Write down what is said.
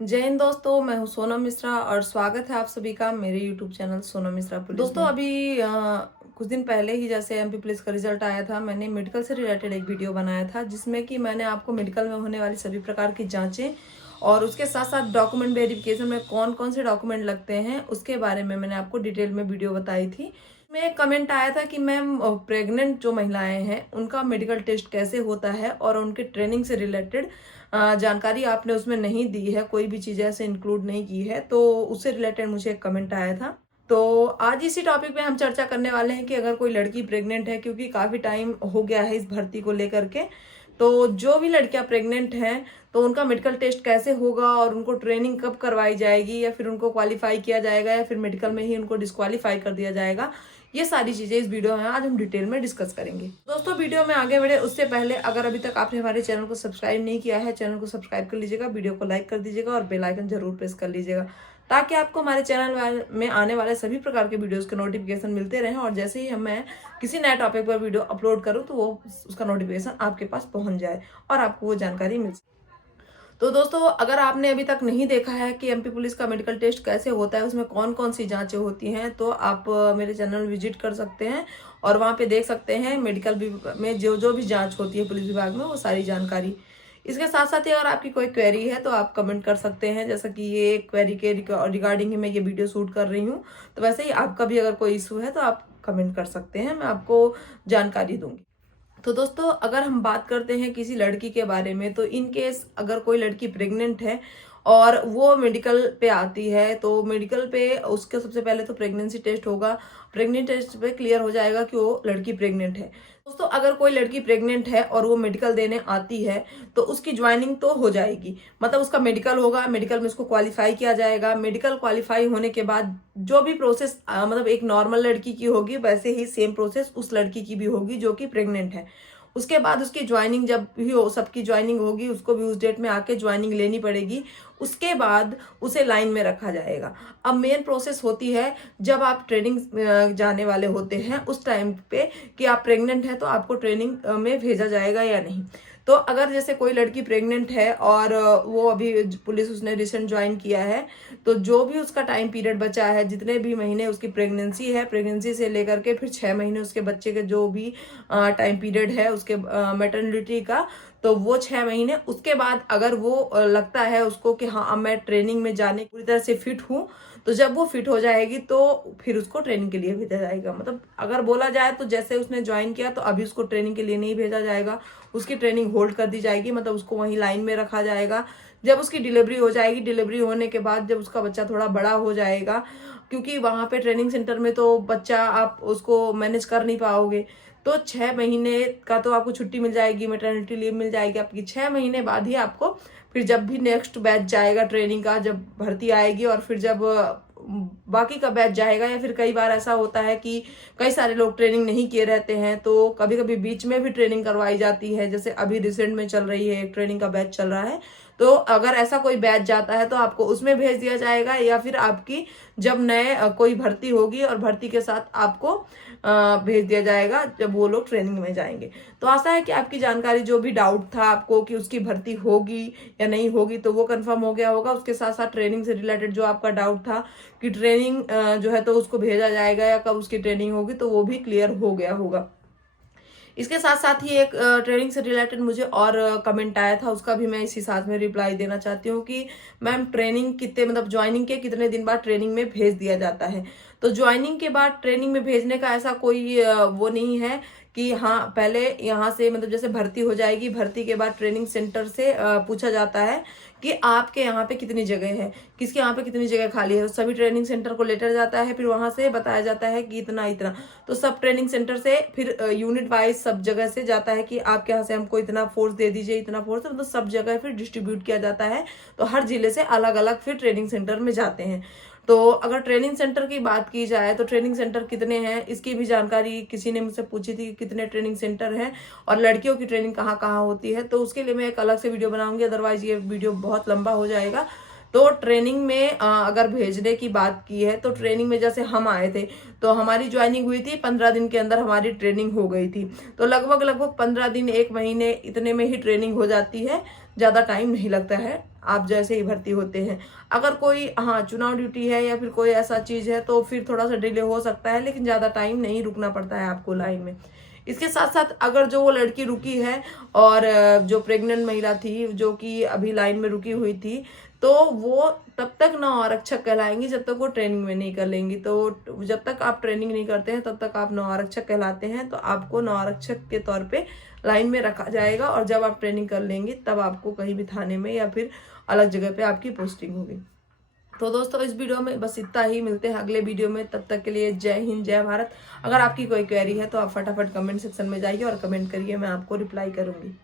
जय हिंद दोस्तों, मैं हूं सोनम मिश्रा और स्वागत है आप सभी का मेरे YouTube channel Sonam Mishra police दोस्तों में। अभी कुछ दिन पहले ही जैसे एमपी पुलिस का रिजल्ट आया था, मैंने मेडिकल से रिलेटेड एक वीडियो बनाया था जिसमें कि मैंने आपको मेडिकल में होने वाली सभी प्रकार की जांचें और उसके साथ साथ डॉक्यूमेंट वेरिफिकेशन में कौन कौन से डॉक्यूमेंट लगते हैं उसके बारे में मैंने आपको डिटेल में वीडियो बताई थी। में कमेंट आया था कि मैम प्रेग्नेंट जो महिलाएं हैं उनका मेडिकल टेस्ट कैसे होता है और उनके ट्रेनिंग से रिलेटेड जानकारी आपने उसमें नहीं दी है, कोई भी चीज़ ऐसे इंक्लूड नहीं की है, तो उससे रिलेटेड मुझे एक कमेंट आया था। तो आज इसी टॉपिक पे हम चर्चा करने वाले हैं कि अगर कोई लड़की प्रेग्नेंट है, क्योंकि काफ़ी टाइम हो गया है इस भर्ती को लेकर के, तो जो भी लड़कियां प्रेग्नेंट हैं तो उनका मेडिकल टेस्ट कैसे होगा और उनको ट्रेनिंग कब करवाई जाएगी या फिर उनको क्वालिफाई किया जाएगा या फिर मेडिकल में ही उनको डिस्क्वालीफाई कर दिया जाएगा, ये सारी चीजें इस वीडियो में आज हम डिटेल में डिस्कस करेंगे। दोस्तों, वीडियो में आगे बढ़े उससे पहले अगर अभी तक आपने हमारे चैनल को सब्सक्राइब नहीं किया है, चैनल को सब्सक्राइब कर लीजिएगा, वीडियो को लाइक कर दीजिएगा और बेल आइकन जरूर प्रेस कर लीजिएगा ताकि आपको हमारे चैनल में आने वाले सभी प्रकार के वीडियोस के नोटिफिकेशन मिलते रहें और जैसे ही मैं किसी नए टॉपिक पर वीडियो अपलोड करूं तो वो उसका नोटिफिकेशन आपके पास पहुंच जाए और आपको वो जानकारी मिल सके। तो दोस्तों, अगर आपने अभी तक नहीं देखा है कि एमपी पुलिस का मेडिकल टेस्ट कैसे होता है, उसमें कौन कौन सी जांचें होती हैं, तो आप मेरे चैनल विजिट कर सकते हैं और वहां पे देख सकते हैं मेडिकल में जो जो भी जांच होती है पुलिस विभाग में वो सारी जानकारी। इसके साथ साथ ही अगर आपकी कोई क्वेरी है तो आप कमेंट कर सकते हैं, जैसा कि ये क्वेरी के रिगार्डिंग ही मैं ये वीडियो शूट कर रही हूँ, तो वैसे ही आपका भी अगर कोई इशू है तो आप कमेंट कर सकते हैं, मैं आपको जानकारी दूंगी। तो दोस्तों, अगर हम बात करते हैं किसी लड़की के बारे में, तो इन केस अगर कोई लड़की प्रेग्नेंट है और वो मेडिकल पे आती है तो मेडिकल पे उसके सबसे पहले तो प्रेगनेंसी टेस्ट होगा। प्रेगनेंट टेस्ट पे क्लियर हो जाएगा कि वो लड़की प्रेग्नेंट है। दोस्तों, अगर कोई लड़की प्रेग्नेंट है और वो मेडिकल देने आती है तो उसकी ज्वाइनिंग तो हो जाएगी, मतलब उसका मेडिकल होगा, मेडिकल में उसको क्वालिफाई किया जाएगा। मेडिकल क्वालिफाई होने के बाद जो भी प्रोसेस मतलब एक नॉर्मल लड़की की होगी वैसे ही सेम प्रोसेस उस लड़की की भी होगी जो कि प्रेग्नेंट है। उसके बाद उसकी ज्वाइनिंग जब भी हो, सबकी ज्वाइनिंग होगी, उसको भी उस डेट में आके ज्वाइनिंग लेनी पड़ेगी। उसके बाद उसे लाइन में रखा जाएगा। अब मेन प्रोसेस होती है जब आप ट्रेनिंग जाने वाले होते हैं उस टाइम पे कि आप प्रेग्नेंट हैं तो आपको ट्रेनिंग में भेजा जाएगा या नहीं। तो अगर जैसे कोई लड़की प्रेग्नेंट है और वो अभी पुलिस उसने रिसेंट ज्वाइन किया है, तो जो भी उसका टाइम पीरियड बचा है, जितने भी महीने उसकी प्रेगनेंसी है, प्रेगनेंसी से लेकर के फिर 6 महीने उसके बच्चे के जो भी टाइम पीरियड है उसके मैटरनिटी का, तो वो 6 महीने उसके बाद अगर वो लगता है उसको कि हाँ अब मैं ट्रेनिंग में जाने पूरी तरह से फिट हूँ, तो जब वो फिट हो जाएगी तो फिर उसको ट्रेनिंग के लिए भेजा जाएगा। मतलब अगर बोला जाए तो जैसे उसने ज्वाइन किया तो अभी उसको ट्रेनिंग के लिए नहीं भेजा जाएगा, उसकी ट्रेनिंग होल्ड कर दी जाएगी, मतलब उसको वहीं लाइन में रखा जाएगा। जब उसकी डिलीवरी हो जाएगी, डिलीवरी होने के बाद जब उसका बच्चा थोड़ा बड़ा हो जाएगा, क्योंकि वहां पे ट्रेनिंग सेंटर में तो बच्चा आप उसको मैनेज कर नहीं पाओगे, तो 6 महीने का तो आपको छुट्टी मिल जाएगी, मैटरनिटी लीव मिल जाएगी आपकी। 6 महीने बाद ही आपको फिर जब भी नेक्स्ट बैच जाएगा ट्रेनिंग का, जब भर्ती आएगी और फिर जब बाकी का बैच जाएगा, या फिर कई बार ऐसा होता है कि कई सारे लोग ट्रेनिंग नहीं किए रहते हैं तो कभी कभी बीच में भी ट्रेनिंग करवाई जाती है। जैसे अभी रिसेंट में चल रही है एक ट्रेनिंग का बैच चल रहा है, तो अगर ऐसा कोई बैच जाता है तो आपको उसमें भेज दिया जाएगा, या फिर आपकी जब नए कोई भर्ती होगी और भर्ती के साथ आपको भेज दिया जाएगा जब वो लोग ट्रेनिंग में जाएंगे। तो आशा है कि आपकी जानकारी, जो भी डाउट था आपको कि उसकी भर्ती होगी या नहीं होगी, तो वो कंफर्म हो गया होगा। उसके साथ साथ ट्रेनिंग से रिलेटेड जो आपका डाउट था कि ट्रेनिंग जो है तो उसको भेजा जाएगा या कब उसकी ट्रेनिंग होगी, तो वो भी क्लियर हो गया होगा। इसके साथ साथ ही एक ट्रेनिंग से रिलेटेड मुझे और कमेंट आया था, उसका भी मैं इसी साथ में रिप्लाई देना चाहती हूँ कि मैम ट्रेनिंग कितने, मतलब ज्वाइनिंग के कितने दिन बाद ट्रेनिंग में भेज दिया जाता है। तो ज्वाइनिंग के बाद ट्रेनिंग में भेजने का ऐसा कोई वो नहीं है कि हाँ पहले यहाँ से, मतलब जैसे भर्ती हो जाएगी, भर्ती के बाद ट्रेनिंग सेंटर से पूछा जाता है कि आपके यहाँ पे कितनी जगह है, किसके यहाँ पे कितनी जगह खाली है, तो सभी ट्रेनिंग सेंटर को लेटर जाता है, फिर वहां से बताया जाता है कि इतना इतना। तो सब ट्रेनिंग सेंटर से फिर यूनिट वाइज सब जगह से जाता है कि आपके यहाँ से हमको इतना फोर्स दे दीजिए, इतना फोर्स, मतलब सब जगह फिर डिस्ट्रीब्यूट किया जाता है। तो हर जिले से अलग अलग फिर ट्रेनिंग सेंटर में जाते हैं। तो अगर ट्रेनिंग सेंटर की बात की जाए तो ट्रेनिंग सेंटर कितने हैं इसकी भी जानकारी किसी ने मुझसे पूछी थी कि कितने ट्रेनिंग सेंटर हैं और लड़कियों की ट्रेनिंग कहाँ कहाँ होती है, तो उसके लिए मैं एक अलग से वीडियो बनाऊंगी, अदरवाइज ये वीडियो बहुत लंबा हो जाएगा। तो ट्रेनिंग में अगर भेजने की बात की है तो ट्रेनिंग में जैसे हम आए थे तो हमारी ज्वाइनिंग हुई थी, 15 दिन के अंदर हमारी ट्रेनिंग हो गई थी। तो लगभग लगभग 15 दिन, 1 महीने इतने में ही ट्रेनिंग हो जाती है, ज्यादा टाइम नहीं लगता है। आप जैसे ही भर्ती होते हैं। अगर कोई चुनाव ड्यूटी है या फिर कोई ऐसा चीज़ है तो फिर थोड़ा सा डिले हो सकता है, लेकिन ज़्यादा टाइम नहीं रुकना पड़ता है आपको लाइन में। इसके साथ साथ अगर जो वो लड़की रुकी है और जो प्रेग्नेंट महिला थी जो कि अभी लाइन में रुकी हुई थी, तो वो तब तक नौ आरक्षक कहलाएंगी जब तक वो ट्रेनिंग में नहीं कर लेंगी। तो जब तक आप ट्रेनिंग नहीं करते हैं तब तक आप नौ आरक्षक कहलाते हैं। तो आपको नौ आरक्षक के तौर पे लाइन में रखा जाएगा और जब आप ट्रेनिंग कर लेंगे तब आपको कहीं भी थाने में या फिर अलग जगह पे आपकी पोस्टिंग होगी। तो दोस्तों इस वीडियो में बस इतना ही, मिलते हैं अगले वीडियो में। तब तक के लिए जय हिंद, जय भारत। अगर आपकी कोई क्वेरी है तो आप फटाफट कमेंट सेक्शन में जाइए और कमेंट करिए, मैं आपको रिप्लाई करूंगी।